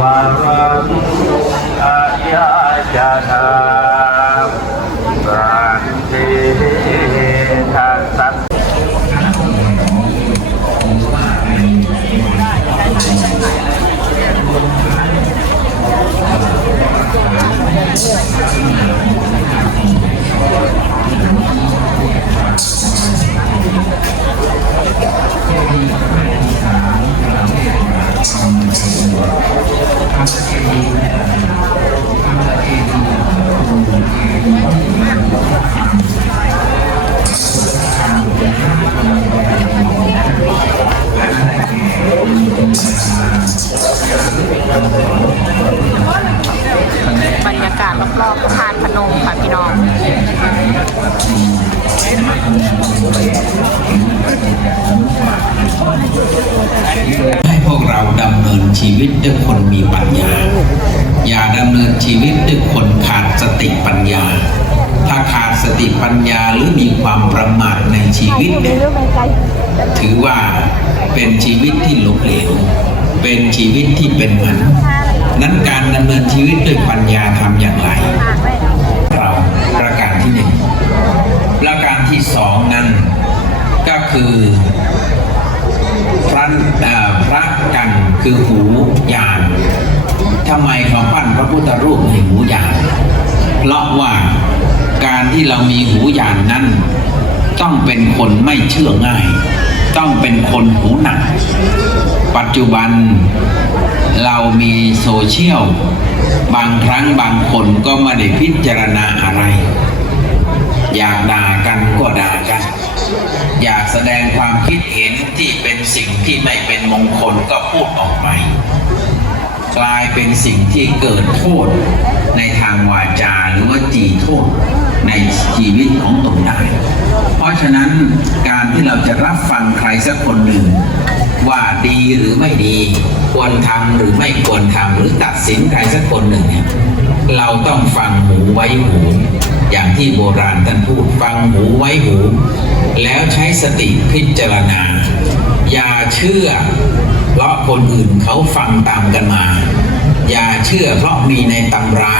Allah. ชีวิตด้วยคนมีปัญญา อย่าดำเนินชีวิตด้วยคนขาดสติปัญญา ถ้าขาดสติปัญญาหรือมีความประมาทในชีวิตเนี่ยถือว่าเป็นชีวิตที่หล้มเหลว เป็นชีวิตที่เป็นหมันนั้นการดำเนินชีวิตด้วยปัญญาทำอย่างไรเราประการที่หนึ่งประการที่สองนั้นก็คือพระเอ่อพระกัน คือหูยานทำไมเขาปั้นพระพุทธรูปให้หูยานเพราะว่าการที่เรามีหูยานนั้น ต้องเป็นคนไม่เชื่อง่าย ต้องเป็นคนหูหนัก ปัจจุบันเรามีโซเชียล บางครั้งบางคนก็ไม่ได้พิจารณาอะไร อยากด่ากันก็ด่ากัน อยากแสดงความคิดเห็นที่เป็นสิ่งที่ไม่เป็นมงคลก็พูดออกไป กลายเป็นสิ่งที่เกิดโทษในทางวาจาหรือว่าจีโทษในชีวิตของตนได้เพราะฉะนั้นการที่เราจะรับฟังใครสักคนหนึ่ง ว่าดีหรือไม่ดี ควรทำหรือไม่ควรทำหรือตัดสินใครสักคนหนึ่งเนี่ยเราต้องฟังหูไว้หู อย่างที่โบราณท่านพูดฟังหูไว้หู แล้วใช้สติพิจารณา อย่าเชื่อ เพราะคนอื่นเขาฟังตามกันมา อย่าเชื่อเพราะมีในตำรา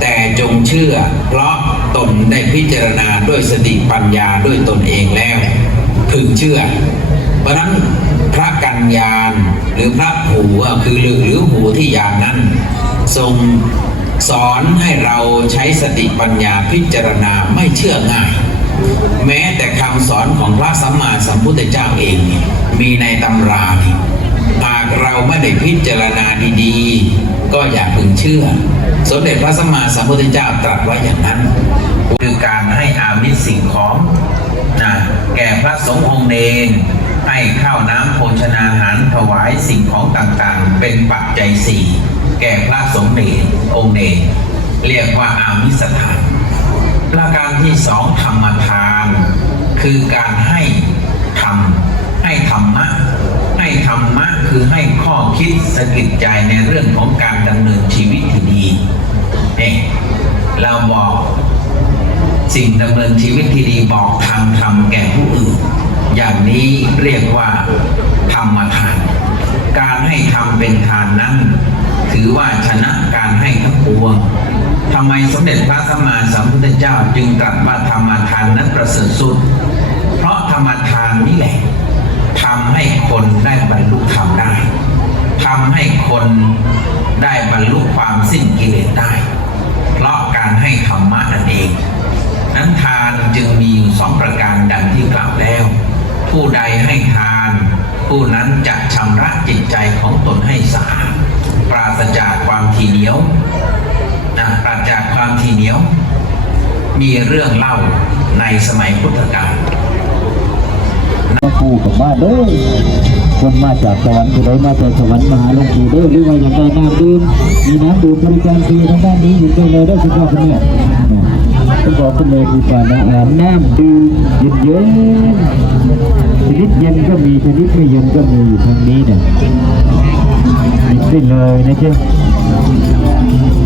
แต่จงเชื่อ เพราะตนได้พิจารณาด้วยสติปัญญาด้วยตนเองแล้วพึงเชื่อ เพราะนั้นพระกัญญาณหรือพระหูคือหรือหรือหูที่ยานนั้น ทรง สอนให้เราใช้สติปัญญาพิจารณาไม่เชื่อง่าย แม้แต่คำสอนของพระสัมมาสัมพุทธเจ้าเอง มีในตำรานี่หากเราไม่ได้พิจารณาดีๆ ก็อย่าพึงเชื่อ สมเด็จพระสัมมาสัมพุทธเจ้าตรัสไว้อย่างนั้น คือการให้อามิสสิ่งของนะแก่พระสงฆ์องค์เนรให้ข้าวน้ำโภชนาหารถวายสิ่งของต่างๆ เป็นปัจจัยสี่ แก่พระสงฆ์เนรองค์เนเรียกว่าอามิสทานประการที่สองธรรมทาน คือการให้ธรรมให้ธรรมะ ให้ธรรมะคือให้ข้อคิดสะกิดใจในเรื่องของการดำเนินชีวิตที่ดีเนี่ยเราบอกสิ่งดำเนินชีวิตที่ดีบอกทางธรรมแก่ผู้อื่น อย่างนี้เรียกว่าธรรมทาน การให้ทำเป็นทานนั้น ถือว่าชนะการให้ทั้งปวงทำไมสมเด็จพระสัมมาสัมพุทธเจ้าจึงตรัสว่าธรรมทานนั้นประเสริฐสุด เพราะธรรมทานนี่แหละทำให้คนได้บรรลุธรรมได้ทำให้คนได้บรรลุความสิ้นกิเลสได้ เพราะการให้ธรรมะนั่นเอง นั้นทานจึงมีสองประการดังที่กล่าวแล้ว ผู้ใดให้ทาน ผู้นั้นจะชำระจิตใจของตนให้สะอาด ปราศจากความทีเหนียวนะปราศจากความทีเหนียว มีเรื่องเล่าในสมัยพุทธกาลมาปู่กับมาเด้อคนมาจากสวรรค์จะได้มาจากสวรรค์มาหาหลวงปู่เด้อหรือว่าอยากได้น้ำดื่มมีน้ำดื่มบริการฟรีทางด้านนี้อยู่ตรงเลยได้คุณพ่อคุณแม่คุณพ่อคุณแม่คือการอาบน้ำดื่มเย็นๆชนิดเย็นก็มีชนิดไม่เย็นก็มีอยู่ทางนี้เนี่ย หยิบได้เลยนะเจ้า